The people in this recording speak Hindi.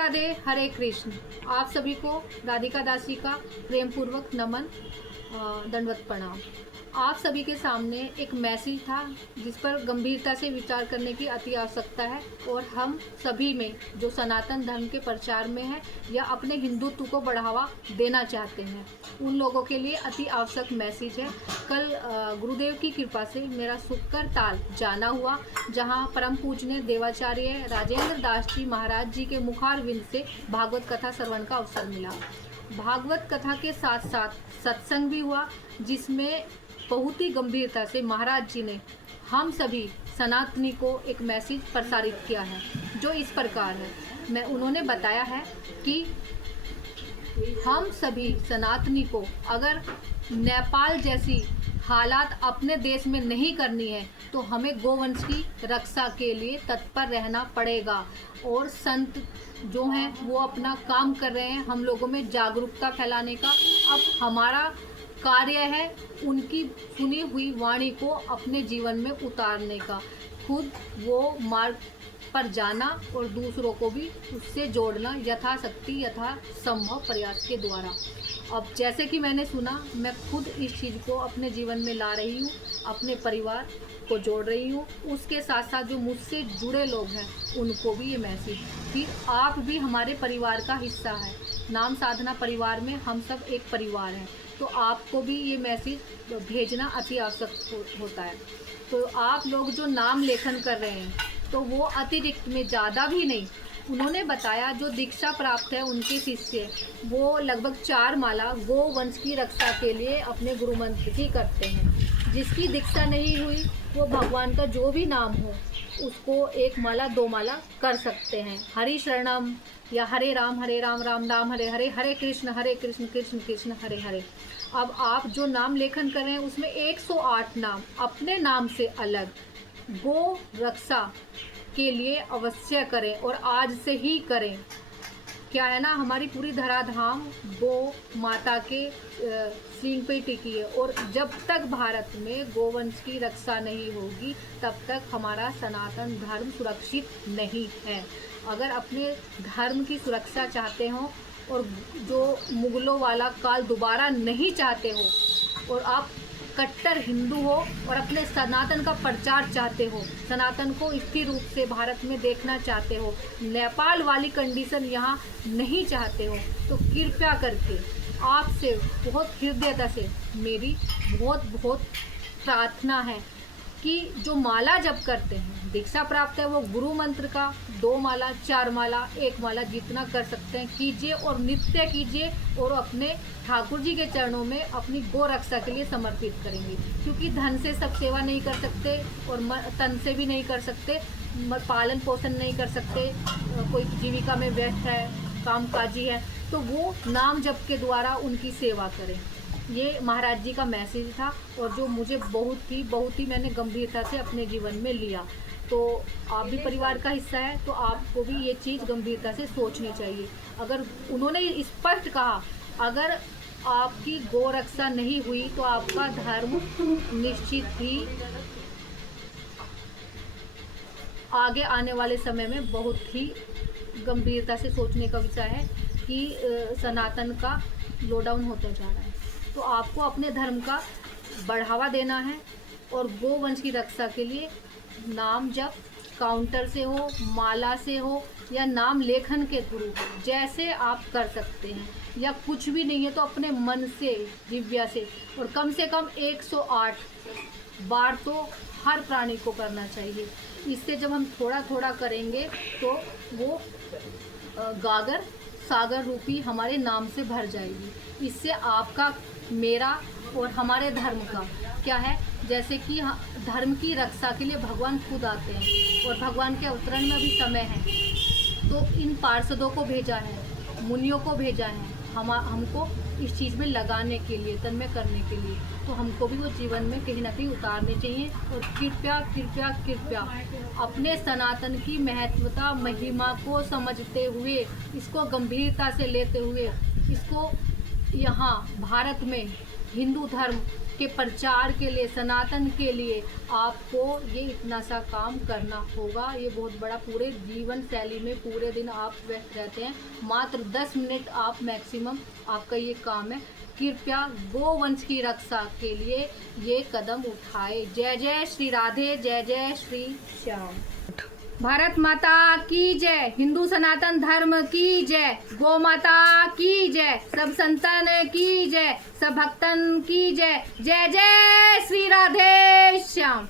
राधे, हरे कृष्ण। आप सभी को राधिका दास जी का प्रेम पूर्वक नमन, दंडवत प्रणाम। आप सभी के सामने एक मैसेज था जिस पर गंभीरता से विचार करने की अति आवश्यकता है और हम सभी में जो सनातन धर्म के प्रचार में है या अपने हिंदुत्व को बढ़ावा देना चाहते हैं उन लोगों के लिए अति आवश्यक मैसेज है। कल गुरुदेव की कृपा से मेरा शुक्र ताल जाना हुआ, जहां परम पूजनीय देवाचार्य राजेंद्र दास जी महाराज जी के मुखारविंद से भागवत कथा श्रवण का अवसर मिला। भागवत कथा के साथ साथ सत्संग भी हुआ, जिसमें बहुत ही गंभीरता से महाराज जी ने हम सभी सनातनी को एक मैसेज प्रसारित किया है, जो इस प्रकार है। उन्होंने बताया है कि हम सभी सनातनी को अगर नेपाल जैसी हालात अपने देश में नहीं करनी है तो हमें गोवंश की रक्षा के लिए तत्पर रहना पड़ेगा। और संत जो हैं वो अपना काम कर रहे हैं हम लोगों में जागरूकता फैलाने का। अब हमारा कार्य है उनकी सुनी हुई वाणी को अपने जीवन में उतारने का, खुद वो मार्ग पर जाना और दूसरों को भी उससे जोड़ना यथाशक्ति यथासंभव प्रयास के द्वारा। अब जैसे कि मैंने सुना, मैं खुद इस चीज़ को अपने जीवन में ला रही हूँ, अपने परिवार को जोड़ रही हूँ। उसके साथ साथ जो मुझसे जुड़े लोग हैं उनको भी ये मैसेज, फिर आप भी हमारे परिवार का हिस्सा है। नाम साधना परिवार में हम सब एक परिवार हैं, तो आपको भी ये मैसेज भेजना अति आवश्यक होता है। तो आप लोग जो नाम लेखन कर रहे हैं तो वो अतिरिक्त में ज़्यादा भी नहीं। उन्होंने बताया जो दीक्षा प्राप्त है उनके शिष्य वो लगभग 4 माला गो वंश की रक्षा के लिए अपने गुरु मंत्र की करते हैं। जिसकी दीक्षा नहीं हुई वो भगवान का जो भी नाम हो उसको 1 माला 2 माला कर सकते हैं। हरि शरणम या हरे राम राम राम हरे हरे, हरे कृष्ण कृष्ण कृष्ण हरे हरे। अब आप जो नाम लेखन कर रहे हैं उसमें 108 नाम अपने नाम से अलग गो रक्षा के लिए अवश्य करें और आज से ही करें। क्या है ना, हमारी पूरी धराधाम गो माता के सींग पे टिकी है और जब तक भारत में गोवंश की रक्षा नहीं होगी तब तक हमारा सनातन धर्म सुरक्षित नहीं है। अगर अपने धर्म की सुरक्षा चाहते हो और जो मुगलों वाला काल दोबारा नहीं चाहते हो और आप कट्टर हिंदू हो और अपने सनातन का प्रचार चाहते हो, सनातन को स्थिर रूप से भारत में देखना चाहते हो, नेपाल वाली कंडीशन यहाँ नहीं चाहते हो, तो कृपया करके आपसे बहुत हृदयता से मेरी बहुत प्रार्थना है कि जो माला जप करते हैं, दीक्षा प्राप्त है, वो गुरु मंत्र का 2 माला 4 माला 1 माला जितना कर सकते हैं कीजिए और नित्य कीजिए और अपने ठाकुर जी के चरणों में अपनी गो रक्षा के लिए समर्पित करेंगे। क्योंकि धन से सब सेवा नहीं कर सकते और तन से भी नहीं कर सकते, पालन पोषण नहीं कर सकते, कोई जीविका में व्यस्त है, कामकाजी है, तो वो नाम जप के द्वारा उनकी सेवा करें। ये महाराज जी का मैसेज था और जो मुझे बहुत ही मैंने गंभीरता से अपने जीवन में लिया। तो आप भी परिवार का हिस्सा है तो आपको भी ये चीज़ गंभीरता से सोचनी चाहिए। अगर उन्होंने स्पष्ट कहा अगर आपकी गो रक्षा नहीं हुई तो आपका धर्म निश्चित ही आगे आने वाले समय में बहुत ही गंभीरता से सोचने का विषय है कि सनातन का लो डाउन होता जा रहा है। तो आपको अपने धर्म का बढ़ावा देना है और गोवंश की रक्षा के लिए नाम जप काउंटर से हो, माला से हो या नाम लेखन के थ्रू जैसे आप कर सकते हैं, या कुछ भी नहीं है तो अपने मन से दिव्या से और कम 108 बार तो हर प्राणी को करना चाहिए। इससे जब हम थोड़ा थोड़ा करेंगे तो वो गागर सागर रूपी हमारे नाम से भर जाएगी। इससे आपका, मेरा और हमारे धर्म का क्या है, जैसे कि धर्म की रक्षा के लिए भगवान खुद आते हैं और भगवान के अवतरण में अभी समय है, तो इन पार्षदों को भेजा है, मुनियों को भेजा है हमको इस चीज़ में लगाने के लिए, तन्मय करने के लिए। तो हमको भी वो जीवन में कहीं ना कहीं उतारने चाहिए। और कृपया अपने सनातन की महत्वता महिमा को समझते हुए, इसको गंभीरता से लेते हुए, इसको यहाँ भारत में हिंदू धर्म के प्रचार के लिए, सनातन के लिए आपको ये इतना सा काम करना होगा। ये बहुत बड़ा, पूरे जीवन शैली में पूरे दिन आप व्यस्त रहते हैं, मात्र 10 मिनट आप मैक्सिमम आपका ये काम है। कृपया गोवंश की रक्षा के लिए ये कदम उठाए। जय जय श्री राधे, जय जय श्री श्याम। भारत माता की जय, हिंदू सनातन धर्म की जय, गौ माता की जय, सब संतन की जय, सब भक्तन की जय। जय जय श्री राधे श्याम।